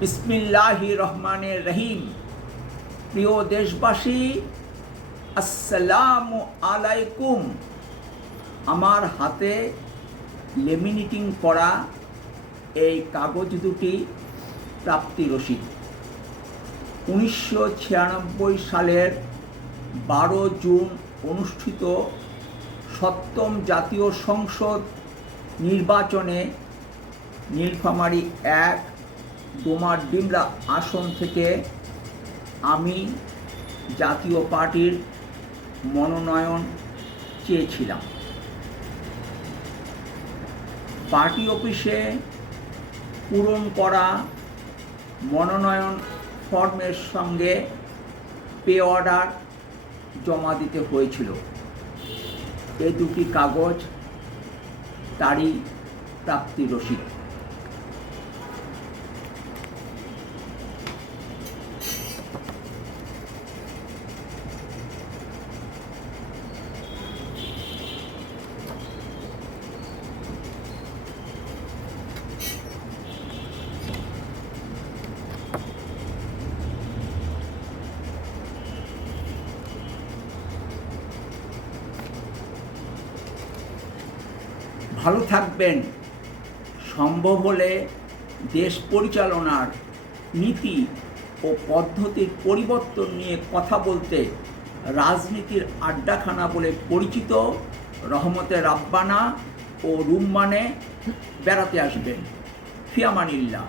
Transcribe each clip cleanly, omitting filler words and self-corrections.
বিসমিল্লাহির রহমানির রহিম। প্রিয় দেশবাসী, আসসালামু আলাইকুম। আমার হাতে লেমিনেটিং করা এই কাগজ দুটি প্রাপ্তি রসিদ। 1996 সালের 12 জুন অনুষ্ঠিত 7ম জাতীয় সংসদ নির্বাচনে নীলফামারী 1 ডোমারডিমলা আসন থেকে আমি জাতীয় পার্টির মনোনয়ন চেয়েছিলাম। পার্টি অফিসে পূরণ করা মনোনয়ন ফর্মের সঙ্গে পে অর্ডার জমা দিতে হয়েছিল। এই দুটি কাগজ তারই প্রাপ্তি রসিদ। ভালো থাকবেন। সম্ভব হলে দেশ পরিচালনার নীতি ও পদ্ধতির পরিবর্তন নিয়ে কথা বলতে রাজনীতির আড্ডাখানা বলে পরিচিত রহমতে রাব্বানা ও রুম্মানে বেড়াতে আসবেন। ফিয়ামানিল্লাহ।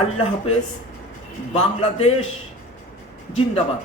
আল্লাহ হাফেজ। বাংলাদেশ জিন্দাবাদ।